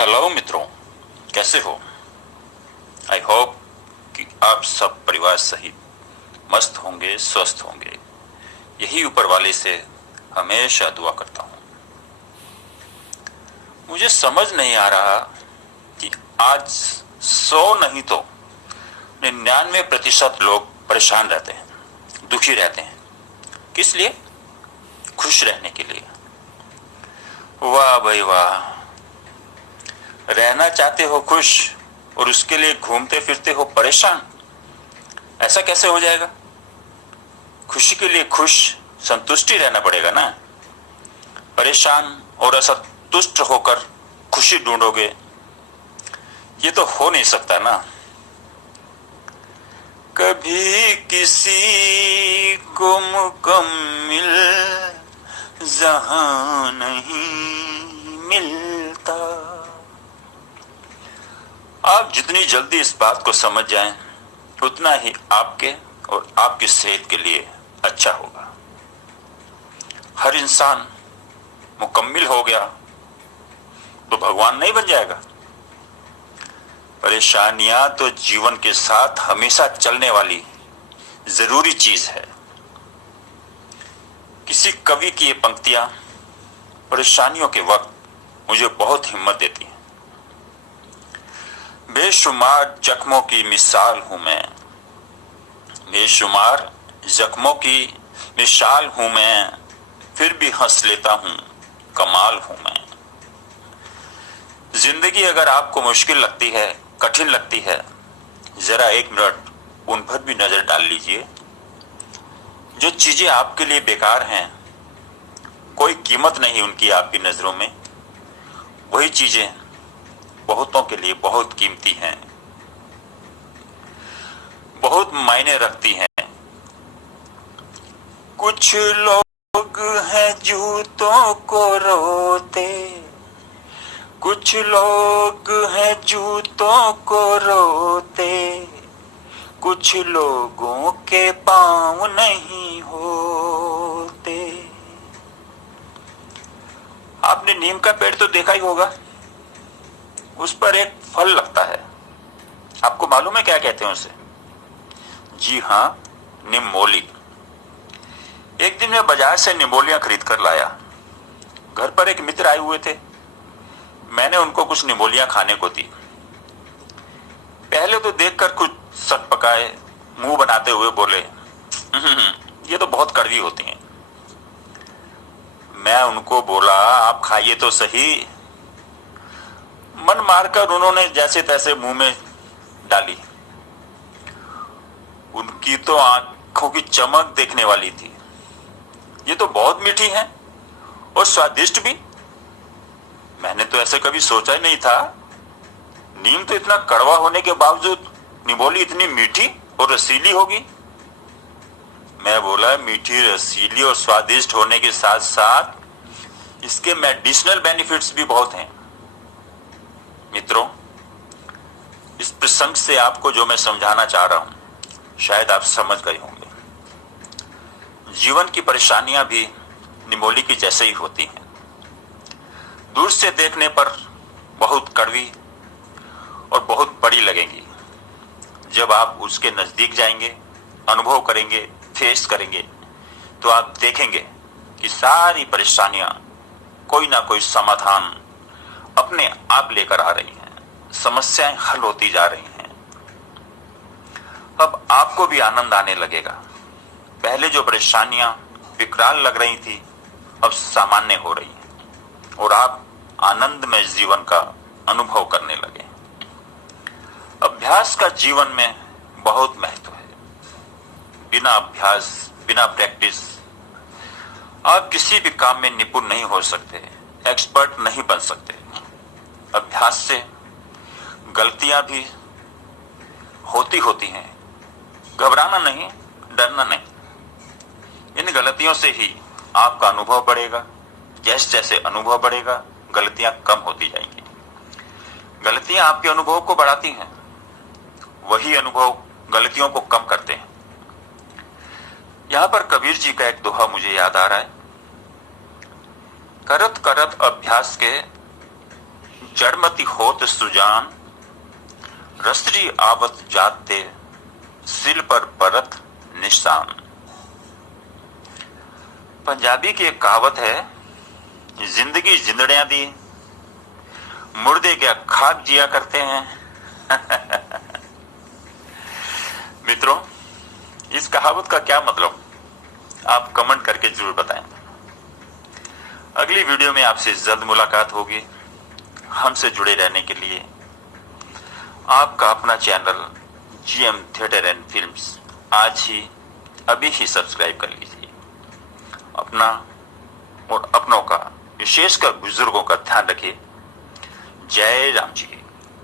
Hello मित्रों, कैसे हो? आई होप कि आप सब परिवार सहित मस्त होंगे, स्वस्थ होंगे। यही ऊपर वाले से हमेशा दुआ करता हूं। मुझे समझ नहीं आ रहा कि आज 100 नहीं तो 99% लोग परेशान रहते हैं, दुखी रहते हैं। किस लिए? खुश रहने के लिए। वाह भाई वाह! रहना चाहते हो खुश और उसके लिए घूमते फिरते हो परेशान। ऐसा कैसे हो जाएगा? खुशी के लिए खुश, संतुष्टि रहना पड़ेगा ना। परेशान और असंतुष्ट होकर खुशी ढूंढोगे, ये तो हो नहीं सकता ना। कभी किसी को मुकम्मिल जहां नहीं मिलता। आप जितनी जल्दी इस बात को समझ जाएं, उतना ही आपके और आपकी सेहत के लिए अच्छा होगा। हर इंसान मुकम्मिल हो गया तो भगवान नहीं बन जाएगा। परेशानियां तो जीवन के साथ हमेशा चलने वाली जरूरी चीज है। किसी कवि की ये पंक्तियां परेशानियों के वक्त मुझे बहुत हिम्मत देती हैं। बेशुमार जख्मों की मिसाल हूं मैं, बेशुमार जख्मों की मिसाल हूं मैं, फिर भी हंस लेता हूं, कमाल हूं मैं। जिंदगी अगर आपको मुश्किल लगती है, कठिन लगती है, जरा 1 मिनट उन पर भी नजर डाल लीजिए। जो चीजें आपके लिए बेकार हैं, कोई कीमत नहीं उनकी आपकी नजरों में, वही चीजें बहुतों के लिए बहुत कीमती हैं, बहुत मायने रखती हैं। कुछ लोग हैं जूतों को रोते, कुछ लोग हैं जूतों को रोते, कुछ लोगों के पांव नहीं होते। आपने नीम का पेड़ तो देखा ही होगा, उस पर एक फल लगता है। आपको मालूम है क्या कहते हैं उसे? जी हां, निमोली। एक दिन मैं बाजार से निमोलियां खरीद कर लाया। घर पर एक मित्र आए हुए थे। मैंने उनको कुछ निमोलियां खाने को दी। पहले तो देखकर कुछ सटपकाए, मुंह बनाते हुए बोले, ये तो बहुत कड़वी होती हैं। मैं उनको बोला, आप खाइए तो सही। मन मारकर उन्होंने जैसे तैसे मुंह में डाली। उनकी तो आंखों की चमक देखने वाली थी। ये तो बहुत मीठी है और स्वादिष्ट भी। मैंने तो ऐसे कभी सोचा ही नहीं था। नीम तो इतना कड़वा होने के बावजूद निमोली इतनी मीठी और रसीली होगी। मैं बोला, मीठी, रसीली और स्वादिष्ट होने के साथ साथ इसके मेडिसिनल बेनिफिट्स भी बहुत हैं। मित्रों, इस प्रसंग से आपको जो मैं समझाना चाह रहा हूं, शायद आप समझ गए होंगे। जीवन की परेशानियां भी निमोली की जैसे ही होती हैं। दूर से देखने पर बहुत कड़वी और बहुत बड़ी लगेंगी। जब आप उसके नजदीक जाएंगे, अनुभव करेंगे, फेस करेंगे, तो आप देखेंगे कि सारी परेशानियां कोई ना कोई समाधान अपने आप लेकर आ रही हैं। समस्याएं हल होती जा रही हैं। अब आपको भी आनंद आने लगेगा। पहले जो परेशानियां विकराल लग रही थी, अब सामान्य हो रही हैं और आप आनंद में जीवन का अनुभव करने लगे। अभ्यास का जीवन में बहुत महत्व है। बिना अभ्यास, बिना प्रैक्टिस आप किसी भी काम में निपुण नहीं हो सकते, एक्सपर्ट नहीं बन सकते। अभ्यास से गलतियां भी होती हैं। घबराना नहीं, डरना नहीं। इन गलतियों से ही आपका अनुभव बढ़ेगा। जैसे जैसे अनुभव बढ़ेगा, गलतियां कम होती जाएंगी। गलतियां आपके अनुभव को बढ़ाती हैं, वही अनुभव गलतियों को कम करते हैं। यहां पर कबीर जी का एक दोहा मुझे याद आ रहा है। करत करत अभ्यास के जड़मती होत सुजान, रसरी आवत जाते, सिल पर परत निशान। पंजाबी की एक कहावत है, जिंदगी जिंदड़ियां दी, मुर्दे क्या खाक जिया करते हैं। मित्रों, इस कहावत का क्या मतलब आप कमेंट करके जरूर बताएं। अगली वीडियो में आपसे जल्द मुलाकात होगी। हमसे जुड़े रहने के लिए आपका अपना channel GM theatre and films आज ही अभी ही सब्सक्राइब कर लीजिए। अपना और अपनों का, विशेषकर बुजुर्गों का ध्यान रखिए। जय राम जी।